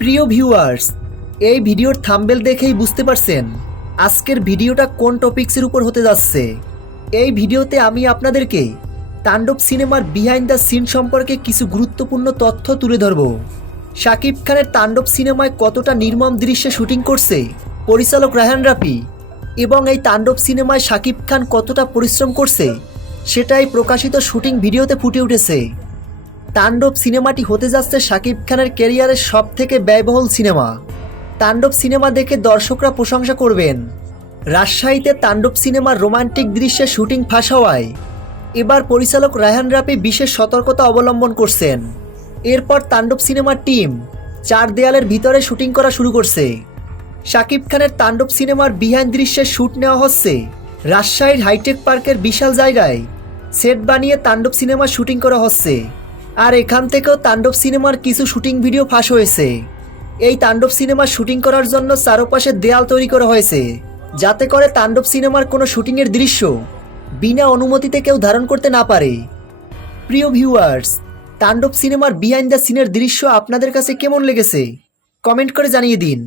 প্রিয় ভিউয়ার্স, এই ভিডিওর থাম্বনেল দেখেই বুঝতে পারছেন আজকের ভিডিওটা কোন টপিকসের উপর হতে যাচ্ছে। এই ভিডিওতে আমি আপনাদেরকে তাণ্ডব সিনেমার বিহাইন্ড দ্য সিন সম্পর্কে কিছু গুরুত্বপূর্ণ তথ্য তুলে ধরব। শাকিব খানের তাণ্ডব সিনেমায় কতটা নির্মম দৃশ্যে শুটিং করছে পরিচালক রায়হান রাফি এবং এই তাণ্ডব সিনেমায় শাকিব খান কতটা পরিশ্রম করছে সেটাই প্রকাশিত শুটিং ভিডিওতে ফুটে উঠেছে। তাণ্ডব সিনেমাটি হতে যাচ্ছে শাকিব খানের ক্যারিয়ারের সবথেকে ব্যয়বহুল সিনেমা। তাণ্ডব সিনেমা দেখে দর্শকরা প্রশংসা করবেন। রাজশাহীতে তাণ্ডব সিনেমার রোমান্টিক দৃশ্যে শুটিং ফাঁস হওয়ায় এবার পরিচালক রায়হান রাফি বিশেষ সতর্কতা অবলম্বন করছেন। এরপর তাণ্ডব সিনেমার টিম চার দেয়ালের ভিতরে শুটিং করা শুরু করছে। শাকিব খানের তাণ্ডব সিনেমার বিহাইন্ড দৃশ্যের শ্যুট নেওয়া হচ্ছে রাজশাহীর হাইটেক পার্কের বিশাল জায়গায়। সেট বানিয়ে তাণ্ডব সিনেমার শুটিং করা হচ্ছে। আর এখান থেকেও তাণ্ডব সিনেমার কিছু শুটিং ভিডিও ফাঁস হয়েছে। এই তাণ্ডব সিনেমার শুটিং করার জন্য চারপাশে দেয়াল তৈরি করা হয়েছে, যাতে করে তাণ্ডব সিনেমার কোনো শুটিংয়ের দৃশ্য বিনা অনুমতিতে কেউ ধারণ করতে না পারে। প্রিয় ভিউয়ার্স, তাণ্ডব সিনেমার বিহাইন্ড দ্য সিনের দৃশ্য আপনাদের কাছে কেমন লেগেছে কমেন্ট করে জানিয়ে দিন।